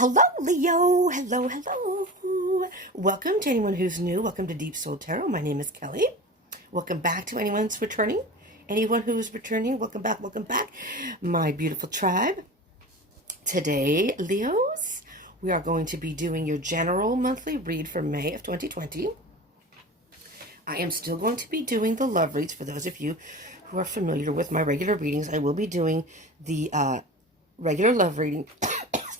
Hello, Leo. Hello, hello. Welcome to anyone who's new. Welcome to Deep Soul Tarot. My name is Kelly. Welcome back to anyone who's returning. Anyone who's returning, welcome back, my beautiful tribe. Today, Leos, we are going to be doing your general monthly read for May of 2020. I am still going to be doing the love reads. For those of you who are familiar with my regular readings, I will be doing the regular love reading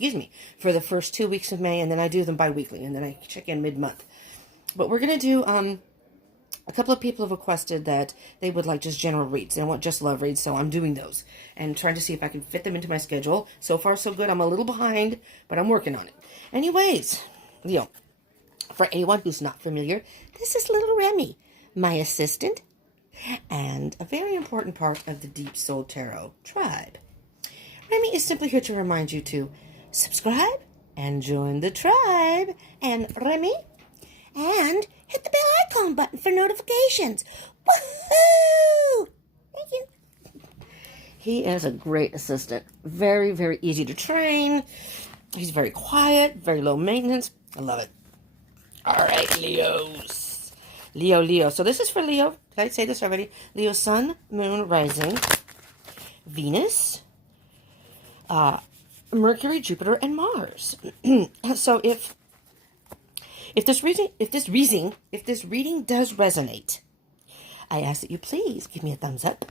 excuse me, for the first 2 weeks of May, and then I do them bi-weekly, and then I check in mid-month. But we're going to do, a couple of people have requested that they would like just general reads. They want just love reads, so I'm doing those, and trying to see if I can fit them into my schedule. So far, so good. I'm a little behind, but I'm working on it. Anyways, Leo, for anyone who's not familiar, this is little Remy, my assistant, and a very important part of the Deep Soul Tarot tribe. Remy is simply here to remind you to subscribe and join the tribe, and Remy, and hit the bell icon button for notifications. Woohoo! Thank you. He is a great assistant. Very, very easy to train. He's very quiet, very low maintenance. I love it. All right, Leos. Leo. So this is for Leo. Did I say this already? Leo, Sun, Moon, Rising, Venus, Mercury, Jupiter, and Mars. So if this reading does resonate, I ask that you please give me a thumbs up.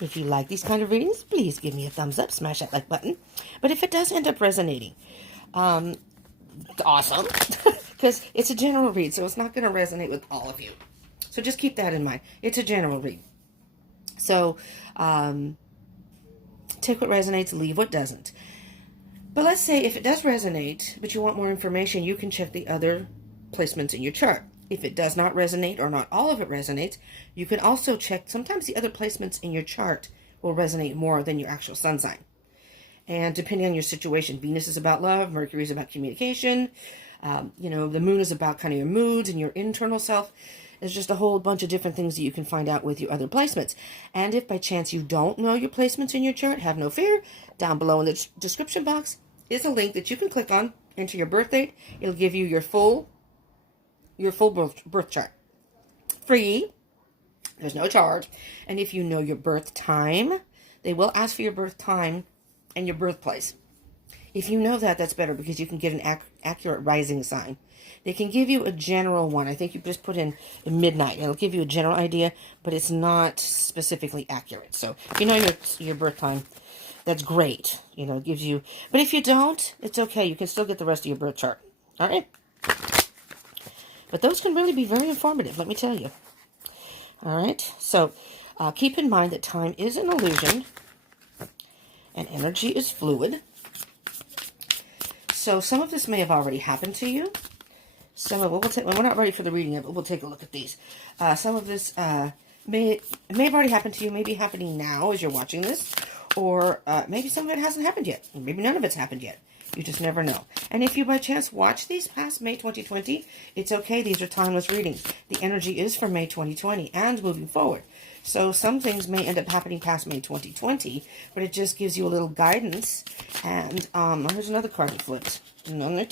If you like these kind of readings, please give me a thumbs up. Smash that like button. But if it does end up resonating, awesome, because it's a general read, so it's not going to resonate with all of you. So just keep that in mind. It's a general read. So take what resonates, leave what doesn't. But let's say if it does resonate, but you want more information, you can check the other placements in your chart. If it does not resonate, or not all of it resonates, you can also check, sometimes the other placements in your chart will resonate more than your actual sun sign. And depending on your situation, Venus is about love, Mercury is about communication, the moon is about kind of your moods and your internal self. There's just a whole bunch of different things that you can find out with your other placements. And if by chance you don't know your placements in your chart, have no fear. Down below in the description box is a link that you can click on, enter your birth date. It'll give you your full birth chart. Free. There's no charge. And if you know your birth time, they will ask for your birth time and your birthplace. If you know that, that's better, because you can get an accurate rising sign. They can give you a general one. I think you just put in midnight. It'll give you a general idea, but it's not specifically accurate. So if you know your birth time, that's great. It gives you... But if you don't, it's okay. You can still get the rest of your birth chart. All right? But those can really be very informative, let me tell you. All right? So keep in mind that time is an illusion, and energy is fluid. So some of this may have already happened to you. We're not ready for the reading yet, but we'll take a look at these. Some of this may have already happened to you, may be happening now as you're watching this, or maybe some of it hasn't happened yet. Maybe none of it's happened yet. You just never know. And if you by chance watch these past May 2020, it's okay. These are timeless readings. The energy is for May 2020 and moving forward. So some things may end up happening past May 2020, but it just gives you a little guidance. And here's another card that flipped. No, I'm not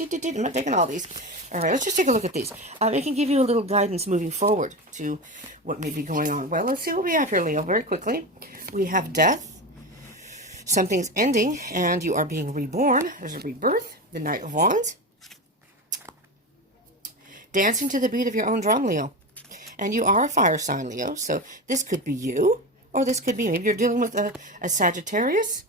taking all these. All right, let's just take a look at these. It can give you a little guidance moving forward to what may be going on. Well, let's see what we have here, Leo, very quickly. We have death. Something's ending, and you are being reborn. There's a rebirth. The Knight of Wands. Dancing to the beat of your own drum, Leo. And you are a fire sign, Leo, so this could be you, or this could be, maybe you're dealing with a Sagittarius,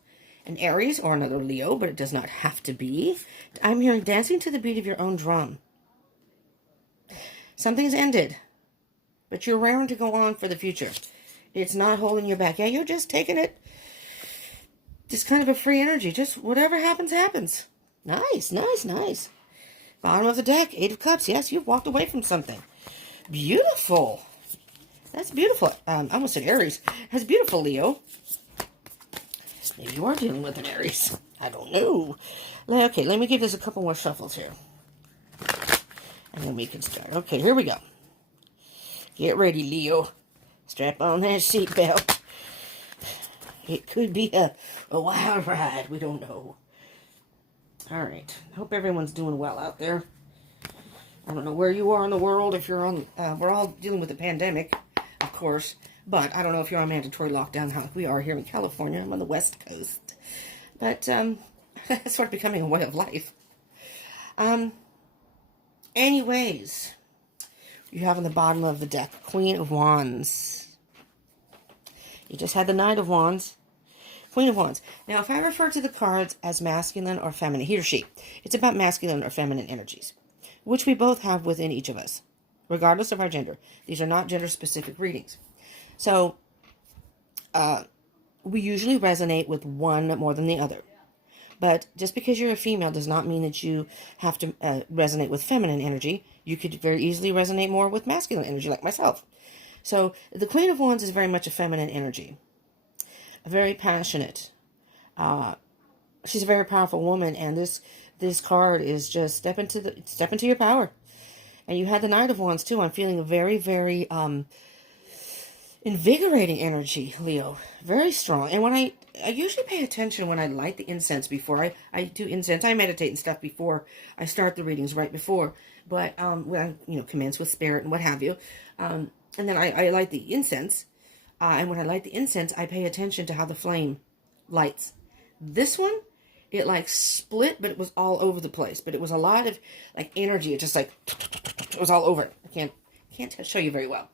an Aries, or another Leo, but it does not have to be. I'm hearing dancing to the beat of your own drum. Something's ended, but you're raring to go on for the future. It's not holding you back. Yeah, you're just taking it. Just kind of a free energy. Just whatever happens, happens. Nice, nice, nice. Bottom of the deck, Eight of Cups. Yes, you've walked away from something. Beautiful. That's beautiful. I almost said Aries. That's beautiful, Leo. Maybe you are dealing with an Aries. I don't know. Okay, let me give this a couple more shuffles here. And then we can start. Okay, here we go. Get ready, Leo. Strap on that seatbelt. It could be a wild ride. We don't know. All right. Hope everyone's doing well out there. I don't know where you are in the world. If you're on, we're all dealing with the pandemic, of course. But I don't know if you're on mandatory lockdown, how we are here in California. I'm on the West Coast. But that's sort of becoming a way of life. Anyways, you have on the bottom of the deck, Queen of Wands. You just had the Knight of Wands. Queen of Wands. Now, if I refer to the cards as masculine or feminine, he or she, it's about masculine or feminine energies, which we both have within each of us, regardless of our gender. These are not gender-specific readings. So, we usually resonate with one more than the other. But just because you're a female does not mean that you have to resonate with feminine energy. You could very easily resonate more with masculine energy, like myself. So, the Queen of Wands is very much a feminine energy. Very passionate. She's a very powerful woman, and this card is just step into your power. And you had the Knight of Wands too. I'm feeling a very, very invigorating energy, Leo. Very strong. And when I usually pay attention when I light the incense before I do incense. I meditate and stuff before I start the readings, right before. But when I commence with spirit and what have you, and then I light the incense. And when I light the incense, I pay attention to how the flame lights. This one, it like split, but it was all over the place. But it was a lot of like energy. It just like, it was all over. I can't show you very well.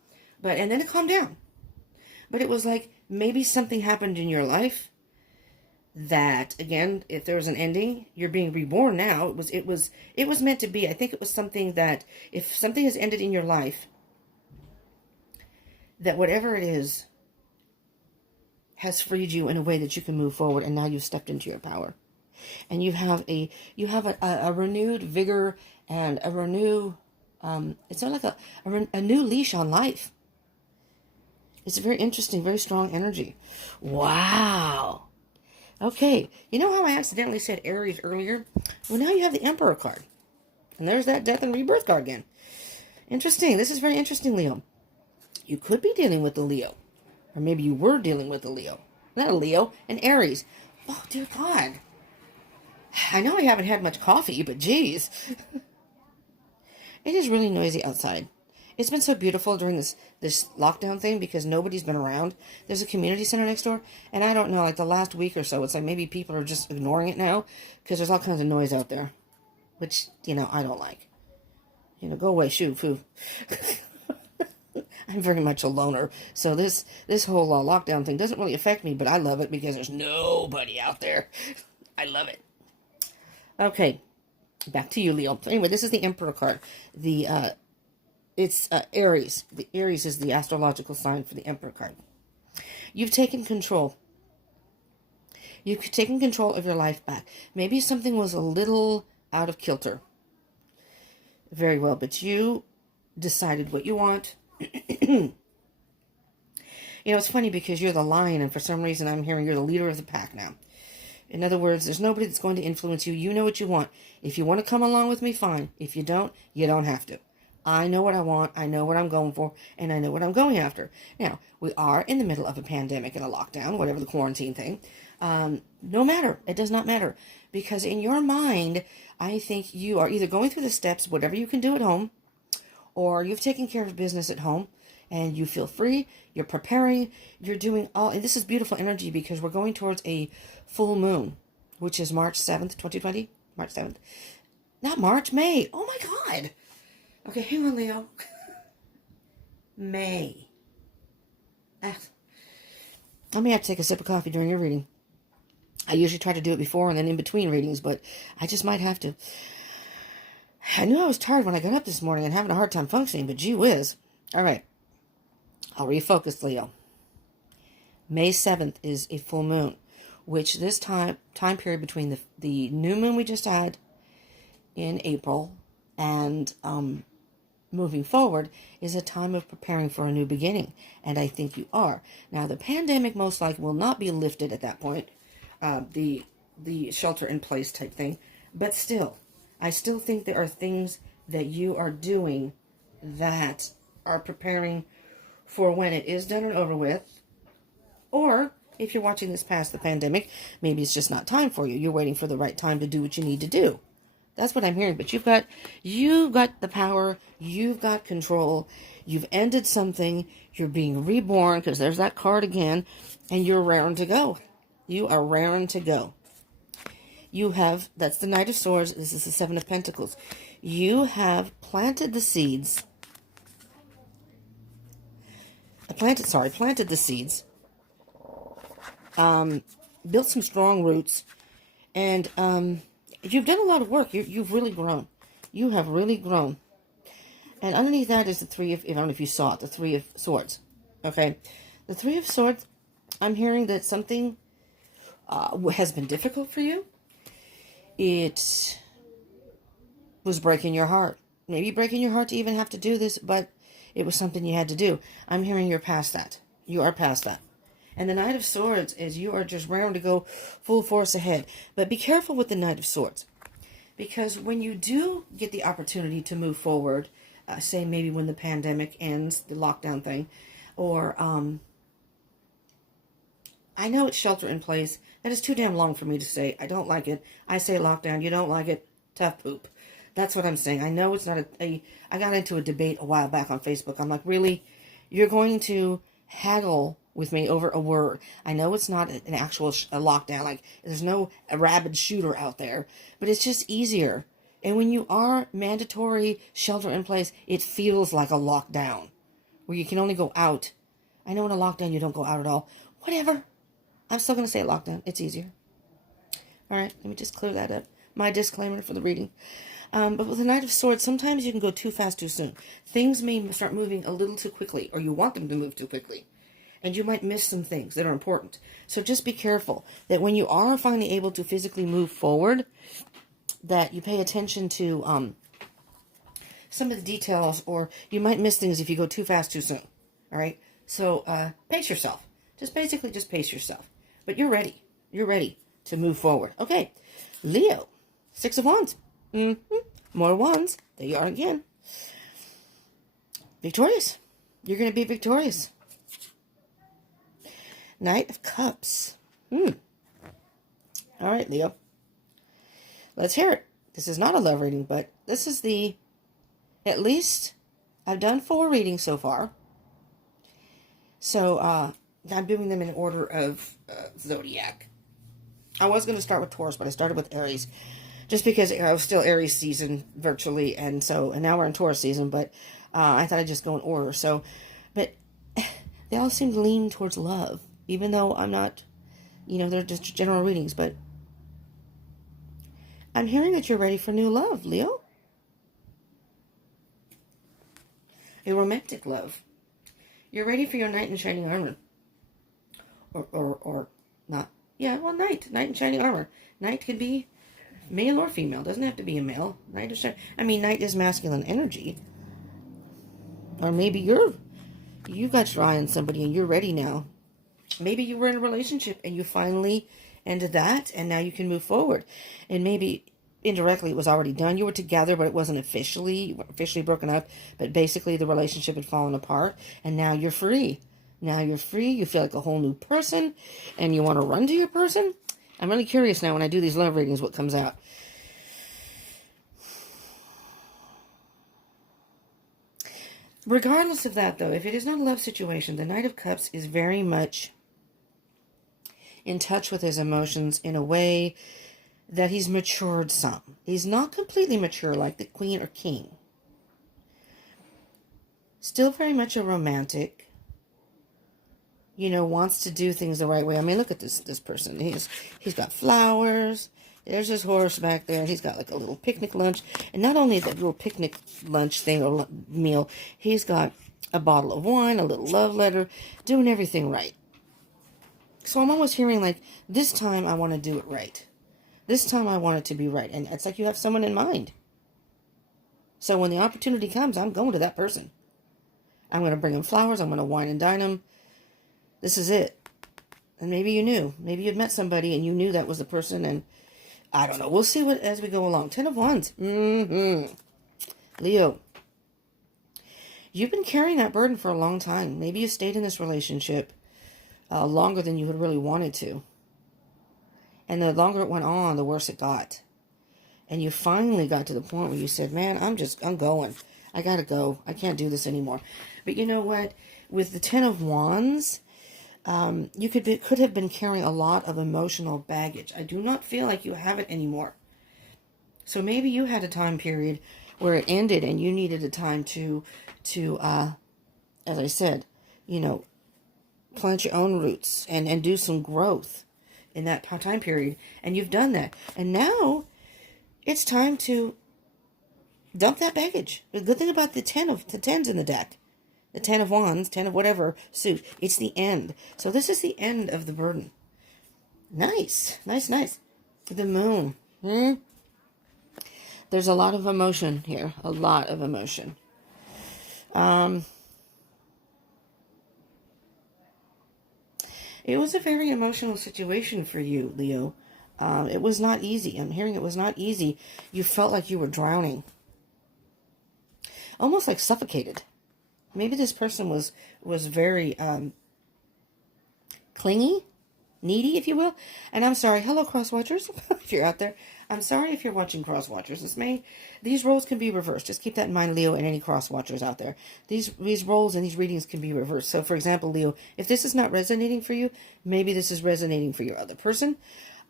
And then it calmed down. But it was like maybe something happened in your life that, again, if there was an ending, you're being reborn now. It was meant to be. I think it was something that if something has ended in your life, that whatever it is has freed you in a way that you can move forward, and now you've stepped into your power. And you have a renewed vigor and a renewed, it's not like a new leash on life. It's a very interesting, very strong energy. Wow. Okay. You know how I accidentally said Aries earlier? Well, now you have the Emperor card. And there's that death and rebirth card again. Interesting. This is very interesting, Leo. You could be dealing with the Leo. Or maybe you were dealing with a Leo. Not a Leo, an Aries. Oh, dear God. I know I haven't had much coffee, but geez. It is really noisy outside. It's been so beautiful during this lockdown thing because nobody's been around. There's a community center next door, and I don't know, like the last week or so, it's like maybe people are just ignoring it now because there's all kinds of noise out there, which, I don't like. Go away, shoo, foo. I'm very much a loner, so this whole lockdown thing doesn't really affect me, but I love it because there's nobody out there. I love it. Okay, back to you, Leo. Anyway, this is the Emperor card. It's Aries. The Aries is the astrological sign for the Emperor card. You've taken control. You've taken control of your life back. Maybe something was a little out of kilter. Very well, but you decided what you want. It's funny because you're the lion, and for some reason I'm hearing you're the leader of the pack now. In other words, there's nobody that's going to influence you. You know what you want. If you want to come along with me, fine. If you don't, you don't have to. I know what I want, I know what I'm going for, and I know what I'm going after. Now, we are in the middle of a pandemic and a lockdown, whatever the quarantine thing. No matter. It does not matter. Because in your mind, I think you are either going through the steps, whatever you can do at home, or you've taken care of business at home, and you feel free, you're preparing, you're doing all, and this is beautiful energy because we're going towards a full moon, which is March 7th, 2020. March 7th. Not March, May. Oh my God. Okay, hang on, Leo. May. I may have to take a sip of coffee during your reading. I usually try to do it before and then in between readings, but I just might have to. I knew I was tired when I got up this morning and having a hard time functioning, but gee whiz. All right. I'll refocus, Leo. May 7th is a full moon, which this time period between the new moon we just had in April and moving forward is a time of preparing for a new beginning, and I think you are. Now, the pandemic most likely will not be lifted at that point, the shelter-in-place type thing, but still, I still think there are things that you are doing that are preparing for when it is done and over with, or If you're watching this past the pandemic, maybe it's just not time for you. You're waiting for the right time to do what you need to do. That's what I'm hearing. But you've got the power. You've got control. You've ended something. You're being reborn, because there's that card again, and you're raring to go. You are raring to go. You have, that's the Knight of Swords. This is the Seven of Pentacles. You have planted the seeds. Planted the seeds. Built some strong roots. And you've done a lot of work. You've really grown. You have really grown. And underneath that is the Three of, I don't know if you saw it, the Three of Swords. Okay? The Three of Swords, I'm hearing that something has been difficult for you. It was breaking your heart. Maybe breaking your heart to even have to do this, but it was something you had to do. I'm hearing you're past that. You are past that. And the Knight of Swords is you are just raring to go full force ahead. But be careful with the Knight of Swords. Because when you do get the opportunity to move forward, say maybe when the pandemic ends, the lockdown thing, or I know it's shelter in place. That is too damn long for me to say. I don't like it. I say lockdown. You don't like it. Tough poop. That's what I'm saying. I know it's not I got into a debate a while back on Facebook. I'm like, really? You're going to haggle with me over a word? I know it's not an actual lockdown. Like, there's no rabid shooter out there. But it's just easier. And when you are mandatory shelter in place, it feels like a lockdown. Where you can only go out. I know in a lockdown you don't go out at all. Whatever. I'm still going to say lockdown. It's easier. Alright, let me just clear that up. My disclaimer for the reading. But with the Knight of Swords, sometimes you can go too fast too soon. Things may start moving a little too quickly, or you want them to move too quickly. And you might miss some things that are important. So just be careful that when you are finally able to physically move forward, that you pay attention to some of the details, or you might miss things if you go too fast too soon. Alright? So pace yourself. Just pace yourself. But you're ready. You're ready to move forward. Okay. Leo. Six of Wands. More wands. There you are again. Victorious. You're going to be victorious. Knight of Cups. All right, Leo. Let's hear it. This is not a love reading, but this is at least, I've done 4 readings so far. So, I'm doing them in order of zodiac. I was going to start with Taurus, but I started with Aries. Just because I was still Aries season virtually, and now we're in Taurus season, but I thought I'd just go in order. So, but they all seem to lean towards love, even though I'm not, they're just general readings, but I'm hearing that you're ready for new love, Leo. A romantic love. You're ready for your knight in shining armor. Or not. Yeah, well, knight in shining armor. Knight can be male or female. Doesn't have to be a male. Knight is masculine energy. Or maybe you got your eye on somebody and you're ready now. Maybe you were in a relationship and you finally ended that, and now you can move forward. And maybe indirectly it was already done. You were together, but it wasn't officially broken up. But basically the relationship had fallen apart, and now you're free. Now you're free. You feel like a whole new person, and you want to run to your person. I'm really curious now when I do these love readings what comes out. Regardless of that, though, if it is not a love situation, the Knight of Cups is very much in touch with his emotions in a way that he's matured some. He's not completely mature like the Queen or King. Still very much a romantic. Wants to do things the right way. I mean, look at this person. He's got flowers. There's his horse back there. He's got like a little picnic lunch. And not only that little picnic lunch thing or meal, he's got a bottle of wine, a little love letter, doing everything right. So I'm almost hearing like, this time I want to do it right. This time I want it to be right. And it's like you have someone in mind. So when the opportunity comes, I'm going to that person. I'm going to bring him flowers. I'm going to wine and dine him. This is it. And maybe you knew. Maybe you'd met somebody and you knew that was the person, and I don't know. We'll see as we go along. 10 of Wands. Leo. You've been carrying that burden for a long time. Maybe you stayed in this relationship longer than you had really wanted to. And the longer it went on, the worse it got. And you finally got to the point where you said, man, I'm going. I gotta go. I can't do this anymore. But you know what? With the Ten of Wands, you could have been carrying a lot of emotional baggage. I do not feel like you have it anymore. So maybe you had a time period where it ended and you needed a time to as I said, plant your own roots and do some growth in that time period. And you've done that. And now it's time to dump that baggage. The good thing about the tens in the deck, the Ten of Wands, 10 of whatever suit, it's the end. So this is the end of the burden. Nice. The Moon. There's a lot of emotion here. A lot of emotion. It was a very emotional situation for you, Leo. It was not easy. I'm hearing it was not easy. You felt like you were drowning. Almost like suffocated. Maybe this person was very clingy, needy, if you will. And I'm sorry. Hello, cross-watchers, if you're out there. I'm sorry if you're watching cross-watchers. These roles can be reversed. Just keep that in mind, Leo, and any cross-watchers out there. These roles and these readings can be reversed. So, for example, Leo, if this is not resonating for you, maybe this is resonating for your other person.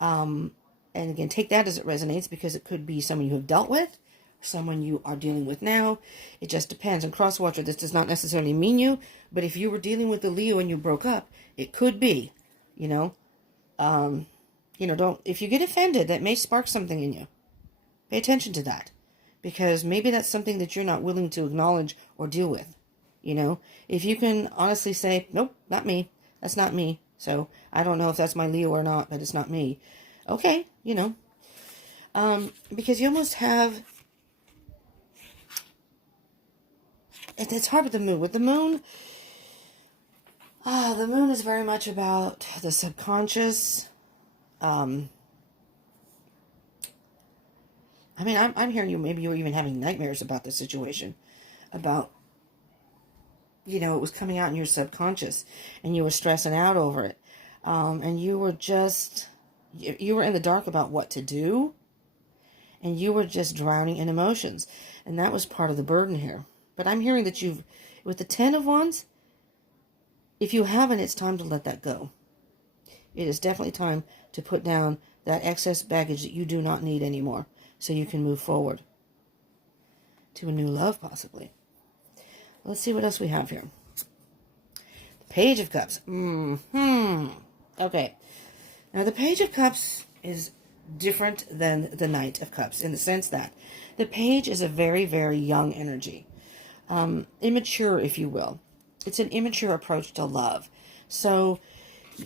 And again, take that as it resonates, because it could be someone you have dealt with, someone you are dealing with now. It just depends. And cross-watcher, this does not necessarily mean you, but if you were dealing with the Leo and you broke up, it could be, if you get offended, that may spark something in you. Pay attention to that, because maybe that's something that you're not willing to acknowledge or deal with. If you can honestly say, nope, not me. That's not me. So I don't know if that's my Leo or not, but it's not me. Okay, because you almost have, it's hard with the Moon. With the Moon, the Moon is very much about the subconscious. I'm hearing you, maybe you were even having nightmares about the situation, about, it was coming out in your subconscious, and you were stressing out over it. And you were in the dark about what to do, and you were just drowning in emotions. And that was part of the burden here. But I'm hearing that with the Ten of Wands, if you haven't, it's time to let that go. It is definitely time to put down that excess baggage that you do not need anymore, so you can move forward to a new love, possibly. Let's see what else we have here. The Page of Cups. Okay. Now, the Page of Cups is different than the Knight of Cups in the sense that the Page is a very, very young energy. Immature, if you will. It's an immature approach to love. So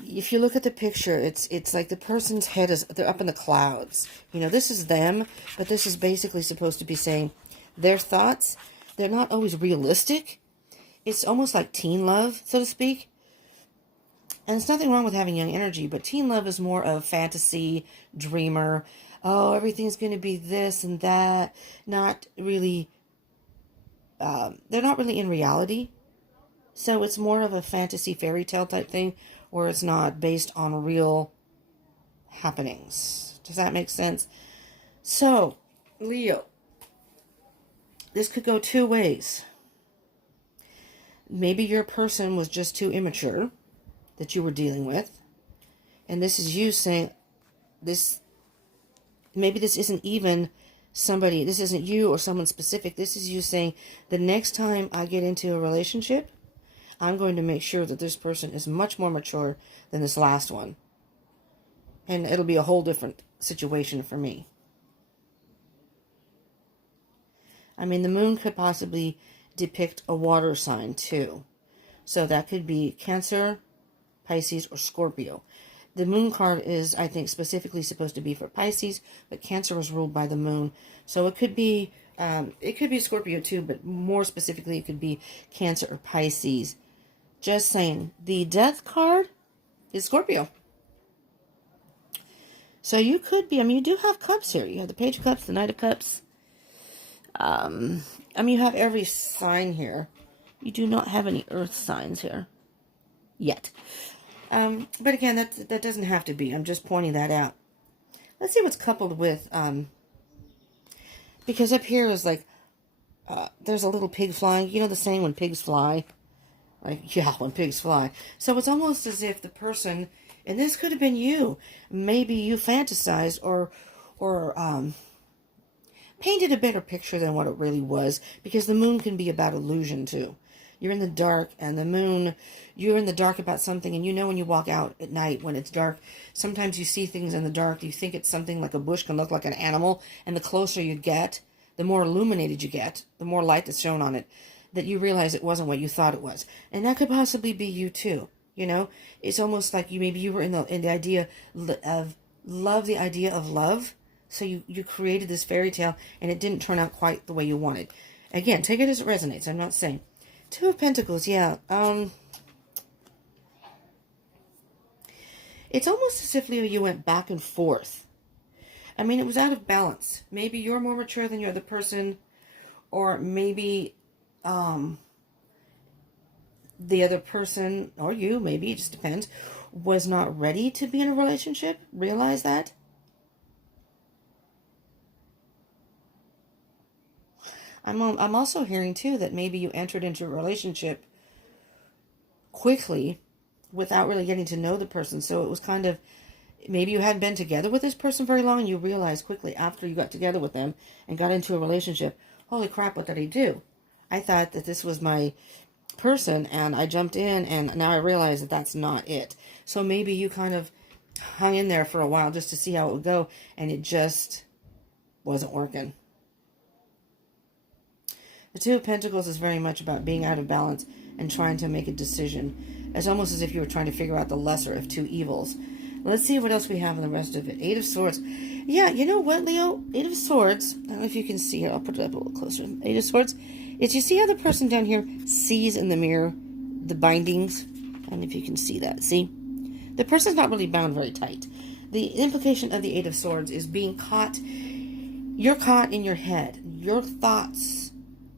if you look at the picture, it's like the person's head they're up in the clouds. This is them, but this is basically supposed to be saying their thoughts, they're not always realistic. It's almost like teen love, so to speak. And there's nothing wrong with having young energy, but teen love is more of fantasy, dreamer. Oh, everything's going to be this and that. Not really, they're not really in reality. So it's more of a fantasy fairy tale type thing, where it's not based on real happenings. Does that make sense? So, Leo, this could go two ways. Maybe your person was just too immature that you were dealing with. And this is you saying, maybe this isn't even somebody, this isn't you or someone specific. This is you saying, the next time I get into a relationship, I'm going to make sure that this person is much more mature than this last one. And it'll be a whole different situation for me. The Moon could possibly depict a water sign too. So that could be Cancer, Pisces, or Scorpio. The Moon card is, I think, specifically supposed to be for Pisces, but Cancer is ruled by the Moon. So it could be Scorpio too, but more specifically it could be Cancer or Pisces. Just saying. The Death card is Scorpio. So you could be, you do have cups here. You have the Page of Cups, the Knight of Cups. You have every sign here. You do not have any earth signs here. Yet. But again, that doesn't have to be. I'm just pointing that out. Let's see what's coupled with, because up here is like, there's a little pig flying. You know the saying, when pigs fly? Like, yeah, when pigs fly. So it's almost as if the person, and this could have been you, maybe you fantasized or painted a better picture than what it really was, because the moon can be about illusion too. You're in the dark, and the moon, you're in the dark about something, and you know when you walk out at night when it's dark, sometimes you see things in the dark, you think it's something like a bush can look like an animal, and the closer you get, the more illuminated you get, the more light that's shown on it, that you realize it wasn't what you thought it was. And that could possibly be you too. You know, it's almost like maybe you were in the idea of love, the idea of love. So you created this fairy tale, and it didn't turn out quite the way you wanted. Again, take it as it resonates. I'm not saying. Two of Pentacles, yeah. It's almost as if, Leo, you went back and forth. I mean, it was out of balance. Maybe you're more mature than your other person, or maybe the other person, or you, maybe, it just depends, was not ready to be in a relationship. Realize that. I'm also hearing, too, that maybe you entered into a relationship quickly without really getting to know the person. So it was kind of, maybe you hadn't been together with this person very long, and you realized quickly after you got together with them and got into a relationship, holy crap, what did I do? I thought that this was my person, and I jumped in, and now I realize that that's not it. So maybe you kind of hung in there for a while just to see how it would go, and it just wasn't working. The Two of Pentacles is very much about being out of balance and trying to make a decision. It's almost as if you were trying to figure out the lesser of two evils. Let's see what else we have in the rest of it. Eight of Swords. Yeah, you know what, Leo? Eight of Swords. I don't know if you can see here. I'll put it up a little closer. Eight of Swords. Is you see how the person down here sees in the mirror the bindings? And if you can see that. See? The person's not really bound very tight. The implication of the Eight of Swords is being caught. You're caught in your head. Your thoughts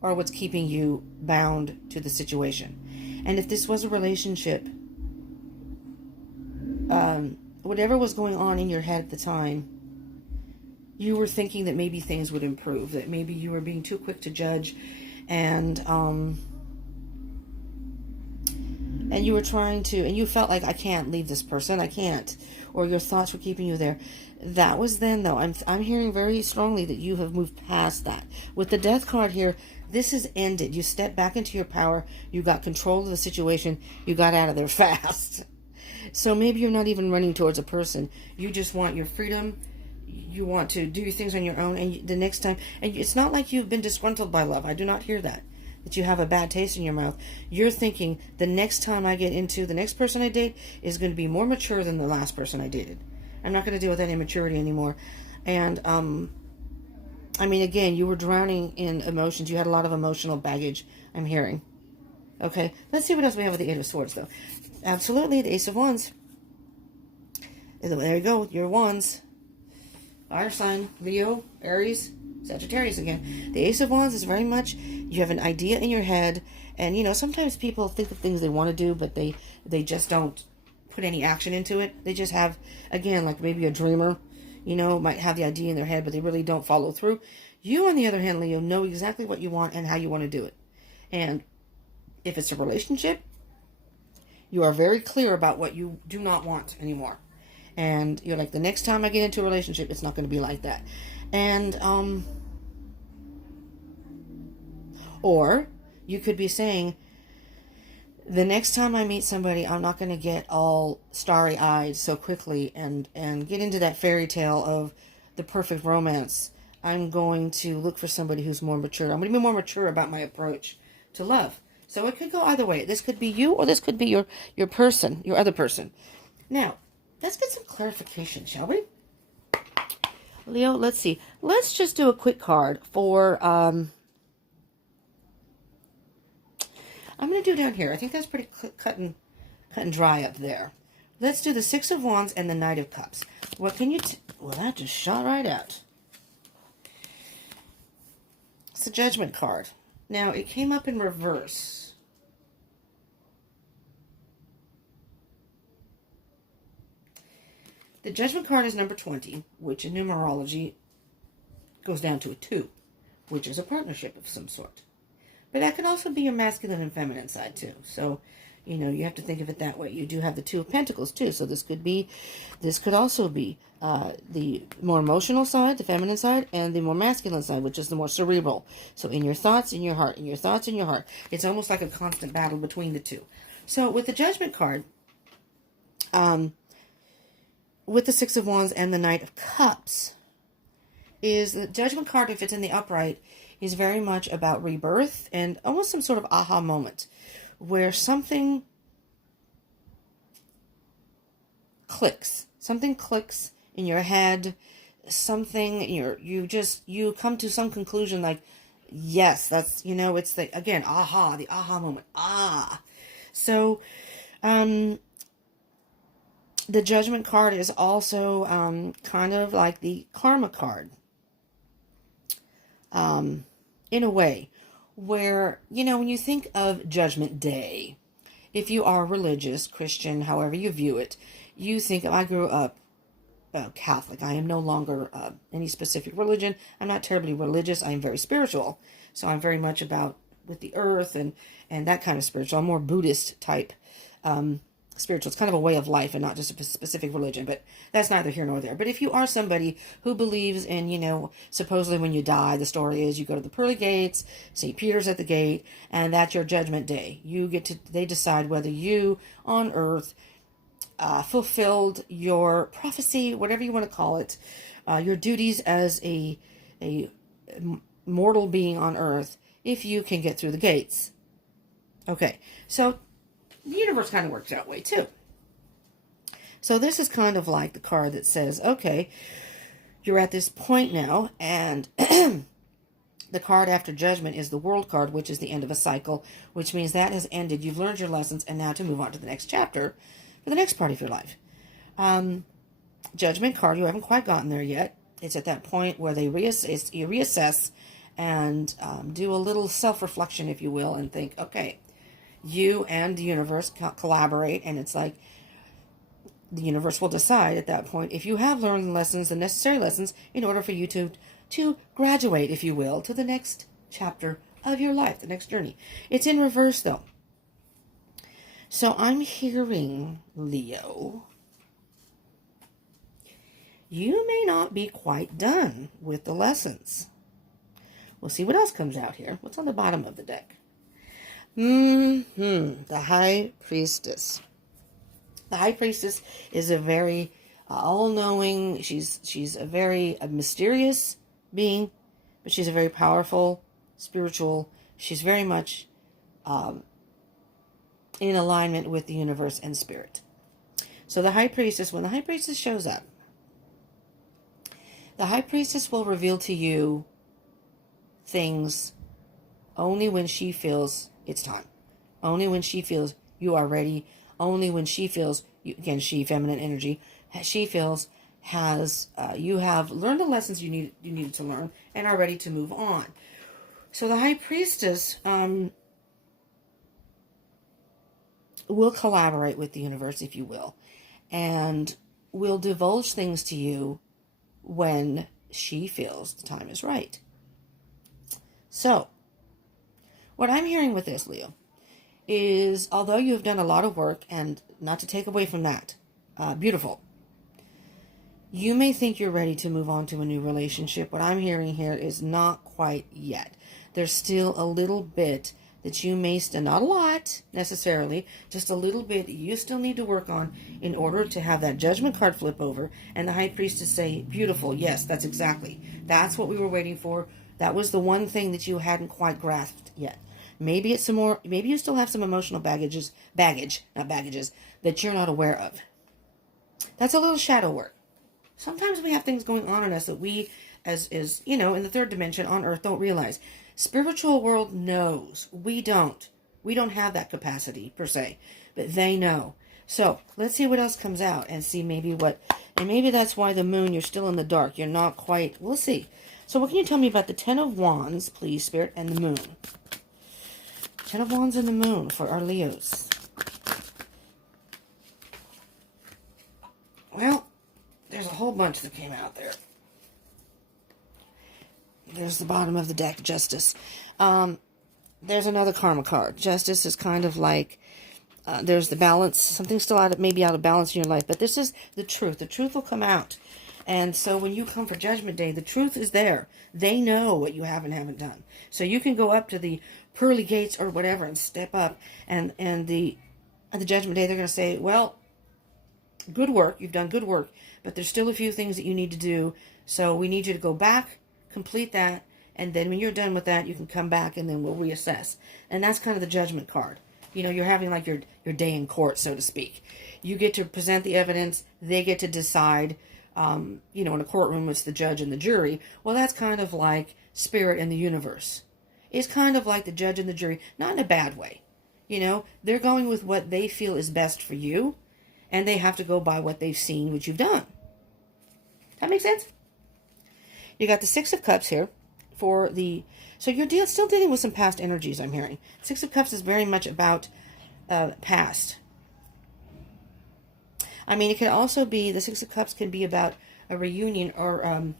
are what's keeping you bound to the situation. And if this was a relationship, whatever was going on in your head at the time, you were thinking that maybe things would improve, that maybe you were being too quick to judge, and you were trying to, and you felt like, I can't leave this person, I can't, or your thoughts were keeping you there. That was then, though. I'm hearing very strongly that you have moved past that. With the Death card here, this has ended. You stepped back into your power. You got control of the situation. You got out of there fast. So maybe you're not even running towards a person. You just want your freedom. You want to do your things on your own. And the next time, and it's not like you've been disgruntled by love. I do not hear that you have a bad taste in your mouth. You're thinking, the next time I get into, the next person I date is going to be more mature than the last person I dated. I'm not going to deal with that immaturity anymore. And, I mean, again, you were drowning in emotions. You had a lot of emotional baggage, I'm hearing. Okay, let's see what else we have with the Eight of Swords, though. Absolutely, the Ace of Wands. There you go, your wands. Fire sign, Leo, Aries, Sagittarius again. The Ace of Wands is very much, you have an idea in your head, and, you know, sometimes people think of things they want to do, but they just don't put any action into it. They just have, again, like maybe a dreamer, you know, might have the idea in their head, but they really don't follow through. You, on the other hand, Leo, know exactly what you want and how you want to do it. And if it's a relationship, you are very clear about what you do not want anymore. And you're like, the next time I get into a relationship, it's not going to be like that. And, or you could be saying, the next time I meet somebody, I'm not going to get all starry-eyed so quickly and get into that fairy tale of the perfect romance. I'm going to look for somebody who's more mature. I'm going to be more mature about my approach to love. So it could go either way. This could be you, or this could be your person, your other person. Now, let's get some clarification, shall we? Leo, let's see. Let's just do a quick card for... I'm going to do down here. I think that's pretty cut and dry up there. Let's do the Six of Wands and the Knight of Cups. What can you... well, that just shot right out. It's the Judgment card. Now, it came up in reverse. The Judgment card is number 20, which in numerology goes down to a 2, which is a partnership of some sort. But that can also be your masculine and feminine side too. So, you have to think of it that way. You do have the 2 of Pentacles too. So this could also be the more emotional side, the feminine side, and the more masculine side, which is the more cerebral. So in your thoughts, in your heart, in your thoughts, in your heart. It's almost like a constant battle between the 2. So with the Judgment card, with the 6 of Wands and the Knight of Cups, is the Judgment card, if it's in the upright, is very much about rebirth and almost some sort of aha moment where something clicks. Something clicks in your head. Something, you come to some conclusion like, yes, that's, it's the aha moment. So, the Judgment card is also kind of like the Karma card. In a way, where, when you think of Judgment Day, if you are religious, Christian, however you view it, you think, I grew up Catholic. I am no longer any specific religion. I'm not terribly religious. I am very spiritual. So I'm very much about with the earth and that kind of spiritual. I'm more Buddhist type spiritual. It's kind of a way of life and not just a specific religion, but that's neither here nor there. But if you are somebody who believes in, supposedly when you die, the story is you go to the pearly gates, St. Peter's at the gate, and that's your judgment day. They decide whether you on earth fulfilled your prophecy, whatever you want to call it, your duties as a mortal being on earth, if you can get through the gates. Okay, so the universe kind of works that way too. So this is kind of like the card that says, okay, you're at this point now, and the card after Judgment is the World card, which is the end of a cycle, which means that has ended. You've learned your lessons, and now to move on to the next chapter for the next part of your life. Judgment card, you haven't quite gotten there yet. It's at that point where you reassess and do a little self-reflection, if you will, and think, okay, you and the universe collaborate, and it's like the universe will decide at that point if you have learned the lessons, the necessary lessons, in order for you to graduate, if you will, to the next chapter of your life, the next journey. It's in reverse, though. So I'm hearing, Leo, you may not be quite done with the lessons. We'll see what else comes out here. What's on the bottom of the deck? The High Priestess. The High Priestess is a very all-knowing, she's a very mysterious being, but she's a very powerful, spiritual, she's very much in alignment with the universe and spirit. So the High Priestess, when the High Priestess shows up, the High Priestess will reveal to you things only when she feels it's time. Only when she feels you are ready. Only when she feels, again, she, feminine energy, she feels you have learned the lessons you needed to learn and are ready to move on. So the High Priestess will collaborate with the universe, if you will, and will divulge things to you when she feels the time is right. So, what I'm hearing with this, Leo, is although you have done a lot of work, and not to take away from that, beautiful, you may think you're ready to move on to a new relationship. What I'm hearing here is not quite yet. There's still a little bit that you may still, not a lot necessarily, just a little bit you still need to work on in order to have that Judgment card flip over and the High Priestess say, beautiful, yes, that's what we were waiting for. That was the one thing that you hadn't quite grasped yet. Maybe it's some more, maybe you still have some emotional baggage, that you're not aware of. That's a little shadow work. Sometimes we have things going on in us that we, as in the third dimension on Earth, don't realize. Spiritual world knows. We don't. We don't have that capacity, per se. But they know. So, let's see what else comes out and see maybe maybe that's why the moon, you're still in the dark. You're not quite, we'll see. So what can you tell me about the Ten of Wands, please, Spirit, and the moon? Ten of Wands and the moon for our Leos. Well, bunch that came out there. There's the bottom of the deck, Justice. There's another karma card. Justice is kind of like, there's the balance. Something's still maybe out of balance in your life. But this is the truth. The truth will come out. And so when you come for Judgment Day, the truth is there. They know what you have and haven't done. So you can go up to the pearly gates or whatever and step up. And the Judgment Day, they're going to say, well, good work. You've done good work. But there's still a few things that you need to do. So we need you to go back, complete that. And then when you're done with that, you can come back and then we'll reassess. And that's kind of the Judgment card. You know, you're having like your day in court, so to speak. You get to present the evidence. They get to decide. You know, in a courtroom, it's the judge and the jury. Well, that's kind of like spirit and the universe. It's kind of like the judge and the jury, not in a bad way. You know, they're going with what they feel is best for you, and they have to go by what they've seen, what you've done. That makes sense? You got the Six of Cups here for the... So you're still dealing with some past energies, I'm hearing. Six of Cups is very much about past. I mean, it can also be, the Six of Cups can be about a reunion or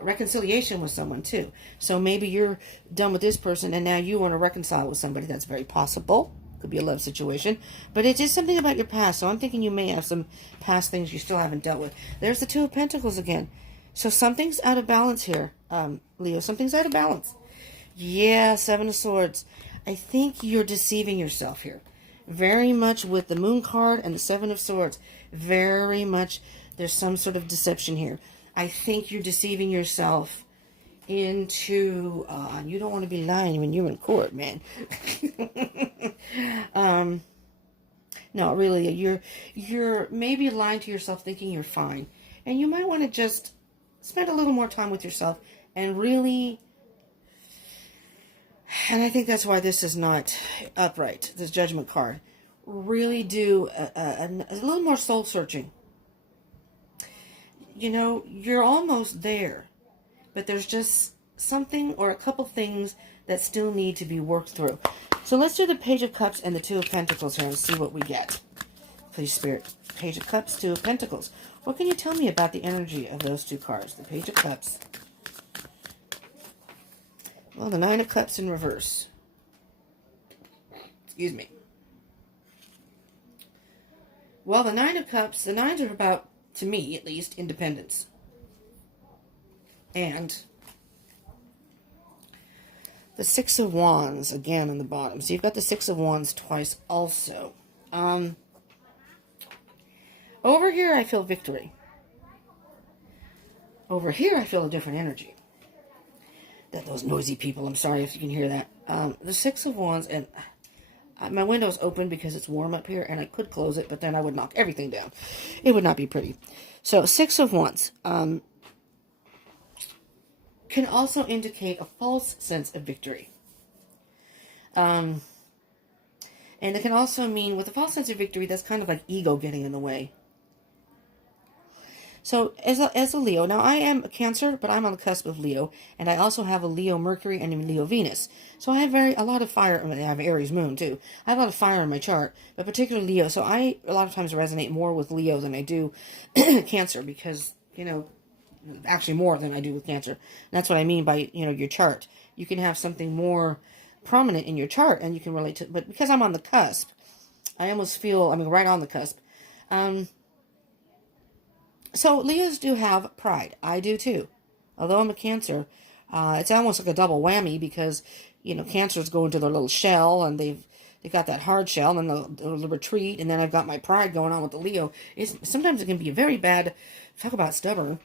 reconciliation with someone too. So maybe you're done with this person and now you want to reconcile with somebody. That's very possible. Could be a love situation. But it's just something about your past. So I'm thinking you may have some past things you still haven't dealt with. There's the Two of Pentacles again. So something's out of balance here, Leo. Something's out of balance. Yeah, Seven of Swords. I think you're deceiving yourself here. Very much with the Moon card and the Seven of Swords. Very much there's some sort of deception here. I think you're deceiving yourself into... you don't want to be lying when you're in court, man. No, really, you're maybe lying to yourself thinking you're fine. And you might want to just spend a little more time with yourself and really... And I think that's why this is not upright, this Judgment card. Really do a little more soul searching. You know, you're almost there. But there's just something or a couple things that still need to be worked through. So let's do the Page of Cups and the Two of Pentacles here and see what we get. Please, Spirit. Page of Cups, Two of Pentacles. What can you tell me about the energy of those two cards? The Page of Cups. Well, the Nine of Cups in reverse. Excuse me. Well, the Nine of Cups, the Nines are about, to me at least, independence. And the Six of Wands, again, on the bottom. So you've got the Six of Wands twice also. Over here, I feel victory. Over here, I feel a different energy. Those noisy people, I'm sorry if you can hear that. The Six of Wands, and my window's open because it's warm up here, and I could close it, but then I would knock everything down. It would not be pretty. So, Six of Wands can also indicate a false sense of victory. And it can also mean, with a false sense of victory, that's kind of like ego getting in the way. So, as a Leo, now I am a Cancer, but I'm on the cusp of Leo, and I also have a Leo Mercury and a Leo Venus. So I have a lot of fire. I mean, I have Aries Moon too. I have a lot of fire in my chart, but particularly Leo. So I a lot of times resonate more with Leo than I do Cancer, because, you know, actually more than I do with Cancer. And that's what I mean by, you know, your chart. You can have something more prominent in your chart, and you can relate to. But because I'm on the cusp, I almost feel right on the cusp. So Leos do have pride. I do too. Although I'm a Cancer, it's almost like a double whammy because, you know, Cancers go into their little shell and they got that hard shell and they'll retreat, and then I've got my pride going on with the Leo. Sometimes it can be a very bad, talk about stubborn.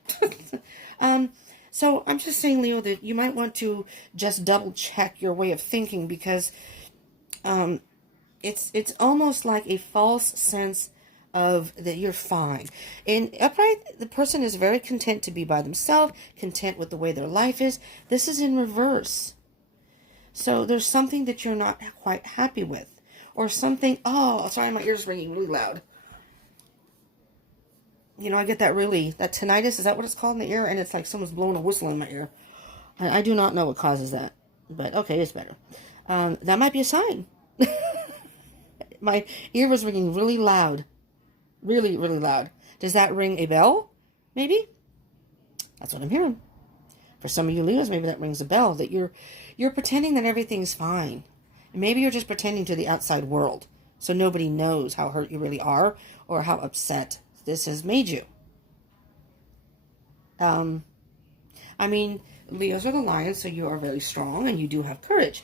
So I'm just saying, Leo, that you might want to just double check your way of thinking, because it's almost like a false sense of that you're fine. In upright, the person is very content to be by themselves, content with the way their life is. This is in reverse. So there's something that you're not quite happy with, or something. Oh, sorry, my ear's ringing really loud. You know, I get that tinnitus, is that what it's called in the ear? And it's like someone's blowing a whistle in my ear. I do not know what causes that, but okay, it's better. That might be a sign. My ear was ringing really loud. Really, really loud. Does that ring a bell? Maybe? That's what I'm hearing. For some of you Leos, maybe that rings a bell, that you're pretending that everything's fine. And maybe you're just pretending to the outside world, so nobody knows how hurt you really are or how upset this has made you. I mean, Leos are the lions, so you are very strong and you do have courage.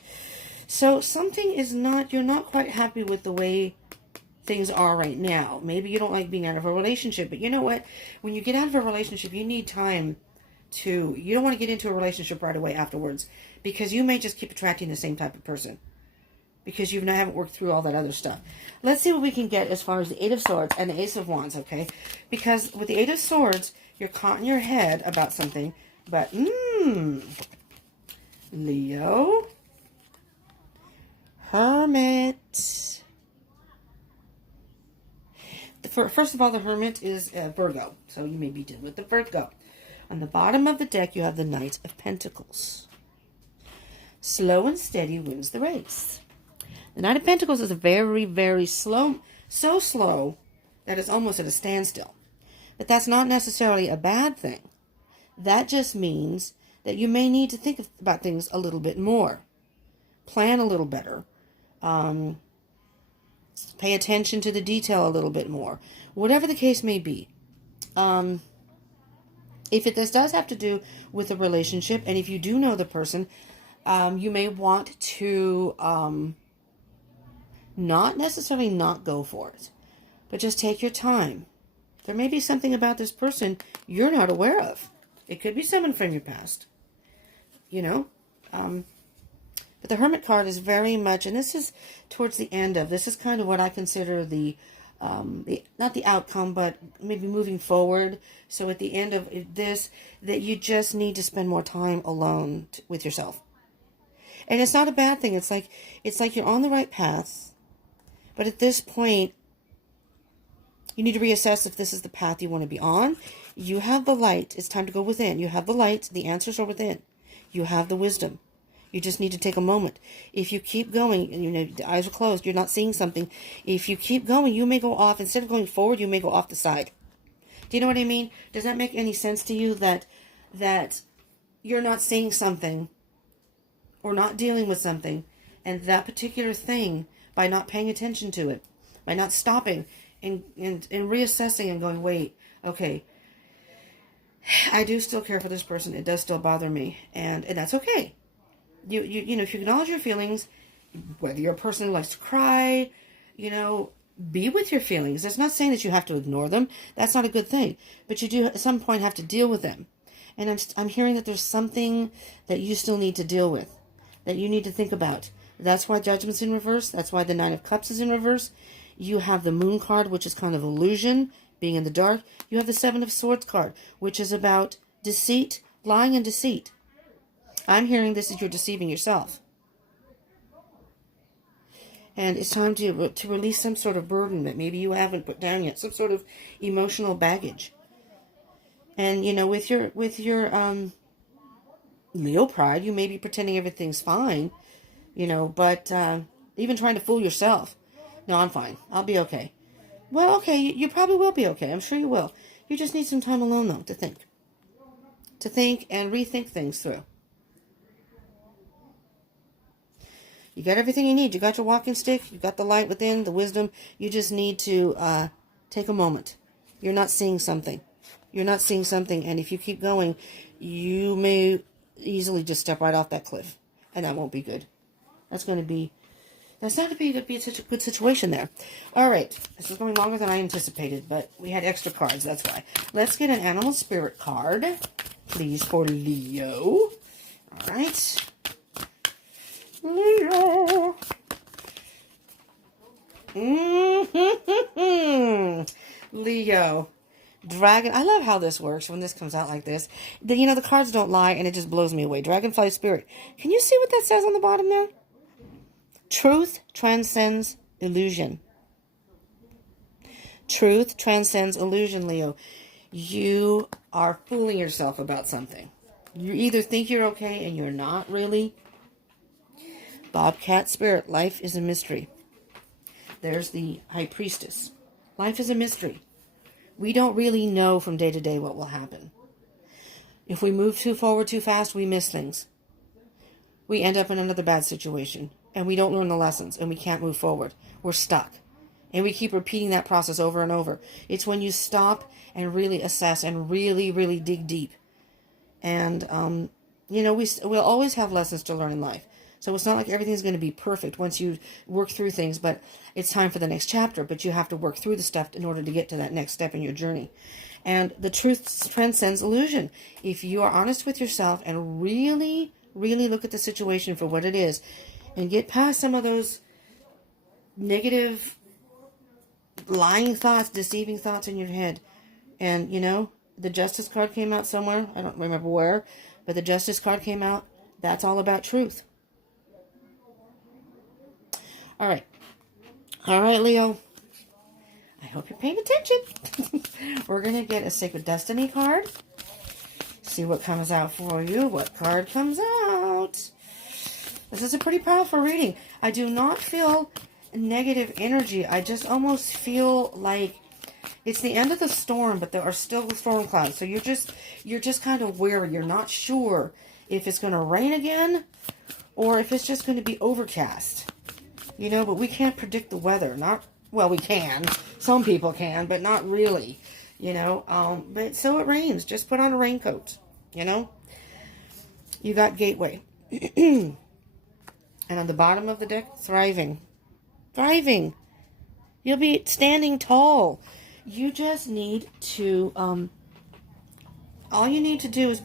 So something is not, you're not quite happy with the way things are right now. Maybe you don't like being out of a relationship, but you know what? When you get out of a relationship, you need time to, you don't want to get into a relationship right away afterwards, because you may just keep attracting the same type of person because you haven't worked through all that other stuff. Let's see what we can get as far as the Eight of Swords and the Ace of Wands, okay? Because with the Eight of Swords, you're caught in your head about something, but, Leo, Hermit. First of all, the Hermit is Virgo, so you may be dealing with the Virgo. On the bottom of the deck, you have the Knight of Pentacles. Slow and steady wins the race. The Knight of Pentacles is a very, very slow, so slow that it's almost at a standstill. But that's not necessarily a bad thing. That just means that you may need to think about things a little bit more. Plan a little better. Pay attention to the detail a little bit more. Whatever the case may be. If this does have to do with a relationship, and if you do know the person, you may want to not necessarily not go for it, but just take your time. There may be something about this person you're not aware of. It could be someone from your past, you know. But the Hermit card is very much, and this is towards the end of, this is kind of what I consider the not the outcome, but maybe moving forward. So at the end of this, that you just need to spend more time alone with yourself. And it's not a bad thing. It's like you're on the right path. But at this point, you need to reassess if this is the path you want to be on. You have the light. It's time to go within. You have the light. The answers are within. You have the wisdom. You just need to take a moment. If you keep going, and you know the eyes are closed, you're not seeing something. If you keep going, you may go off. Instead of going forward, you may go off the side. Do you know what I mean? Does that make any sense to you, that you're not seeing something or not dealing with something, and that particular thing, by not paying attention to it, by not stopping and reassessing and going, wait, okay, I do still care for this person. It does still bother me, and that's okay. You know, if you acknowledge your feelings, whether you're a person who likes to cry, you know, be with your feelings. That's not saying that you have to ignore them. That's not a good thing. But you do at some point have to deal with them. And I'm hearing that there's something that you still need to deal with, that you need to think about. That's why Judgment's in reverse. That's why the Nine of Cups is in reverse. You have the Moon card, which is kind of illusion, being in the dark. You have the Seven of Swords card, which is about deceit, lying and deceit. I'm hearing this as you're deceiving yourself. And it's time to release some sort of burden that maybe you haven't put down yet, some sort of emotional baggage. And, you know, with your Leo pride, you may be pretending everything's fine, you know, but even trying to fool yourself. No, I'm fine. I'll be okay. Well, okay, you probably will be okay. I'm sure you will. You just need some time alone, though, to think. To think and rethink things through. You got everything you need. You got your walking stick. You got the light within, the wisdom. You just need to take a moment. You're not seeing something. You're not seeing something. And if you keep going, you may easily just step right off that cliff. And that won't be good. That's not going to be such a good situation there. All right. This is going longer than I anticipated, but we had extra cards. That's why. Let's get an animal spirit card, please, for Leo. All right. Leo. Leo. Dragon. I love how this works when this comes out like this. You know, the cards don't lie, and it just blows me away. Dragonfly spirit. Can you see what that says on the bottom there? Truth transcends illusion. Truth transcends illusion, Leo. You are fooling yourself about something. You either think you're okay and you're not really. Bobcat spirit. Life is a mystery. There's the High Priestess. Life is a mystery. We don't really know from day to day what will happen. If we move too forward too fast, we miss things. We end up in another bad situation, and we don't learn the lessons, and we can't move forward. We're stuck. And we keep repeating that process over and over. It's when you stop and really assess and really, really dig deep. And, we'll always have lessons to learn in life. So it's not like everything's going to be perfect once you work through things, but it's time for the next chapter. But you have to work through the stuff in order to get to that next step in your journey. And the truth transcends illusion. If you are honest with yourself and really, really look at the situation for what it is and get past some of those negative, lying thoughts, deceiving thoughts in your head. And, the Justice card came out somewhere. I don't remember where, but the Justice card came out. That's all about truth. All right, Leo. I hope you're paying attention. We're going to get a Sacred Destiny card. See what comes out for you. What card comes out? This is a pretty powerful reading. I do not feel negative energy. I just almost feel like it's the end of the storm, but there are still storm clouds. So you're just kind of wary. You're not sure if it's going to rain again or if it's just going to be overcast. But we can't predict the weather. We can. Some people can, but not really. But so it rains. Just put on a raincoat. You got Gateway. And on the bottom of the deck, Thriving. Thriving. You'll be standing tall. You just need to, all you need to do is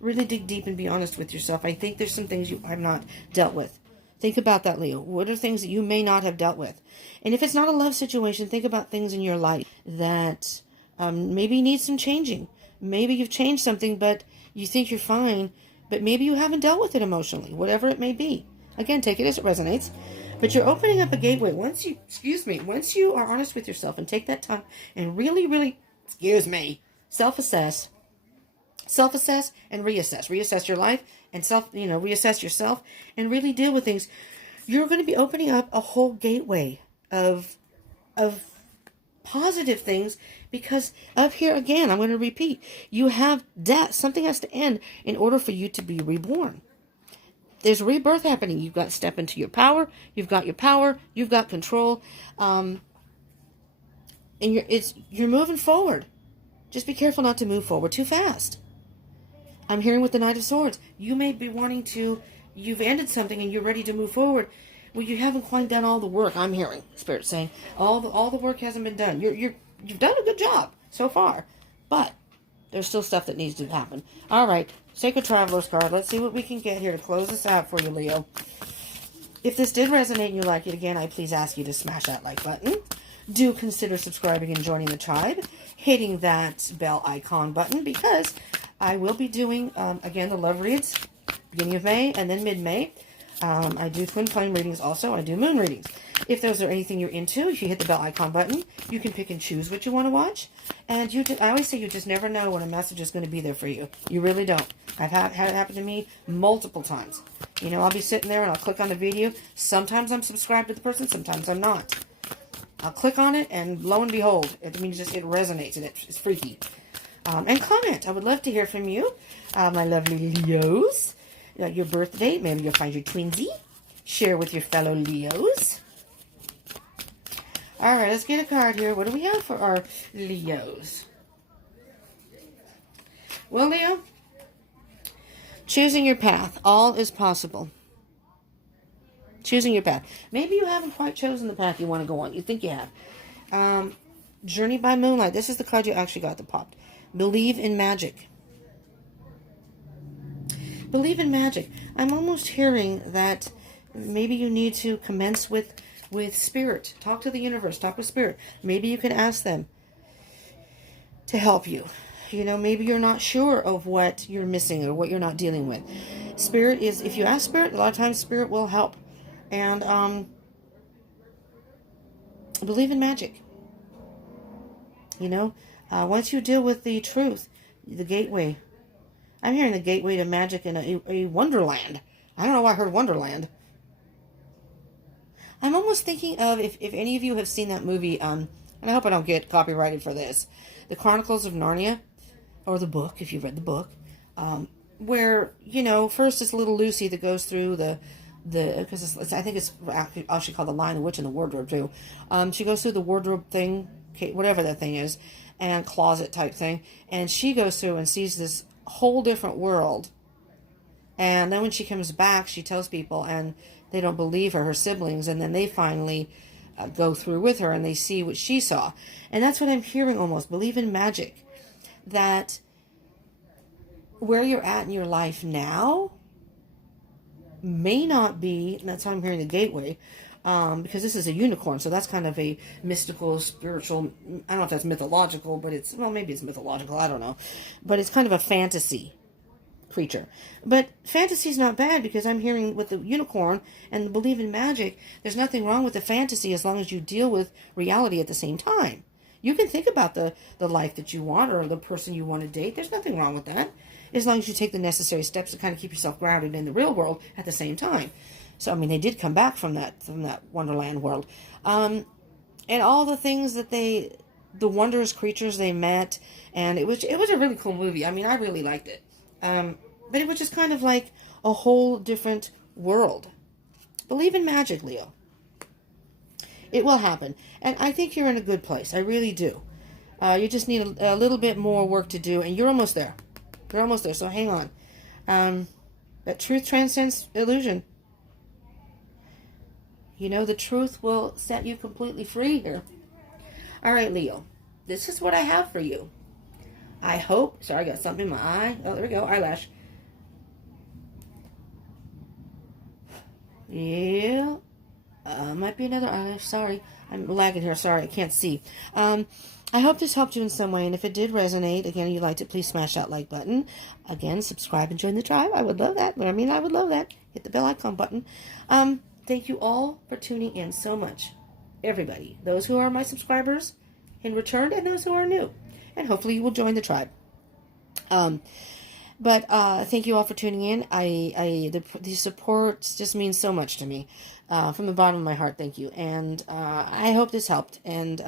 really dig deep and be honest with yourself. I think there's some things you have not dealt with. Think about that, Leo. What are things that you may not have dealt with? And if it's not a love situation, think about things in your life that maybe need some changing. Maybe you've changed something, but you think you're fine, but maybe you haven't dealt with it emotionally, whatever it may be. Again, take it as it resonates. But you're opening up a gateway. Once you are honest with yourself and take that time and really, really, self-assess and reassess. Reassess your life and reassess yourself and really deal with things. You're going to be opening up a whole gateway of positive things, because up here again, I'm going to repeat, you have death. Something has to end in order for you to be reborn. There's rebirth happening. You've got to step into your power. You've got your power. You've got control. And you're moving forward. Just be careful not to move forward too fast. I'm hearing with the Knight of Swords. You may be you've ended something and you're ready to move forward. Well, you haven't quite done all the work. I'm hearing Spirit saying all the work hasn't been done. You've done a good job so far, but there's still stuff that needs to happen. All right, Sacred Traveler's card. Let's see what we can get here to close this out for you, Leo. If this did resonate and you like it, again, I please ask you to smash that like button. Do consider subscribing and joining the tribe, hitting that bell icon button, because I will be doing, again, the love reads beginning of May and then mid-May. I do twin flame readings also. I do moon readings. If those are anything you're into, if you hit the bell icon button, you can pick and choose what you want to watch. And I always say you just never know when a message is going to be there for you. You really don't. I've had it happen to me multiple times. I'll be sitting there and I'll click on the video. Sometimes I'm subscribed to the person, sometimes I'm not. I'll click on it and lo and behold, it resonates and it's freaky. And comment. I would love to hear from you, my lovely Leos. Your birth date, maybe you'll find your twinsy. Share with your fellow Leos. All right, let's get a card here. What do we have for our Leos? Well, Leo, choosing your path. All is possible. Choosing your path. Maybe you haven't quite chosen the path you want to go on. You think you have. Journey by Moonlight. This is the card you actually got that popped. Believe in magic. Believe in magic. I'm almost hearing that maybe you need to commence with Spirit. Talk to the universe. Talk with Spirit. Maybe you can ask them to help you. Maybe you're not sure of what you're missing or what you're not dealing with. Spirit is, if you ask Spirit, a lot of times Spirit will help. And believe in magic. Once you deal with the truth, the gateway. I'm hearing the gateway to magic in a wonderland. I don't know why I heard wonderland. I'm almost thinking of, if any of you have seen that movie, and I hope I don't get copyrighted for this, the Chronicles of Narnia, or the book, if you've read the book, where, you know, first it's little Lucy that goes through because I think it's actually called The Lion, the Witch, and the Wardrobe, too. She goes through the wardrobe thing, whatever that thing is, and closet type thing, and she goes through and sees this whole different world. And then when she comes back, she tells people, and they don't believe her siblings, and then they finally go through with her, and they see what she saw. And that's what I'm hearing almost. Believe in magic. That where you're at in your life now may not be, and that's why I'm hearing the gateway, because this is a unicorn, so that's kind of a mystical, spiritual, I don't know if that's mythological, but it's, well, maybe it's mythological, I don't know. But it's kind of a fantasy creature. But fantasy is not bad, because I'm hearing with the unicorn and believe in magic, there's nothing wrong with the fantasy as long as you deal with reality at the same time. You can think about the life that you want or the person you want to date. There's nothing wrong with that, as long as you take the necessary steps to kind of keep yourself grounded in the real world at the same time. So, I mean, they did come back from that Wonderland world. And all the things that the wondrous creatures they met, and it was a really cool movie. I mean, I really liked it. But it was just kind of like a whole different world. Believe in magic, Leo. It will happen. And I think you're in a good place. I really do. You just need a little bit more work to do, and you're almost there. You're almost there, so hang on. That truth transcends illusion. You know, the truth will set you completely free here. All right, Leo. This is what I have for you. I hope... Sorry, I got something in my eye. Oh, there we go. Eyelash. Yeah. Might be another eyelash. Sorry. I'm lagging here. Sorry, I can't see. I hope this helped you in some way. And if it did resonate, again, you liked it, please smash that like button. Again, subscribe and join the tribe. I would love that. I mean, I would love that. Hit the bell icon button. Thank you all for tuning in so much. Everybody. Those who are my subscribers in return, and those who are new. And hopefully you will join the tribe. But thank you all for tuning in. The support just means so much to me. From the bottom of my heart, thank you. And I hope this helped. And,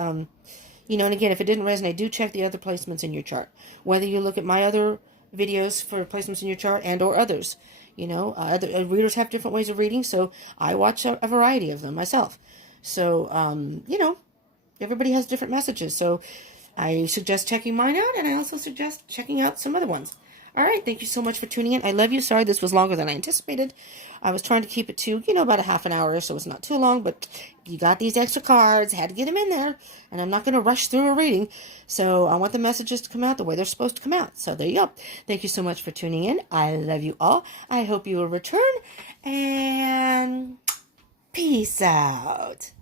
you know, and again, if it didn't resonate, do check the other placements in your chart. Whether you look at my other videos for placements in your chart and or others. You know, other readers have different ways of reading, so I watch a variety of them myself. So, you know, everybody has different messages. So I suggest checking mine out, and I also suggest checking out some other ones. All right, thank you so much for tuning in. I love you. Sorry this was longer than I anticipated. I was trying to keep it to, you know, about a half an hour, so it's not too long, but you got these extra cards, had to get them in there, and I'm not going to rush through a reading, so I want the messages to come out the way they're supposed to come out. So there you go. Thank you so much for tuning in. I love you all. I hope you will return, and peace out.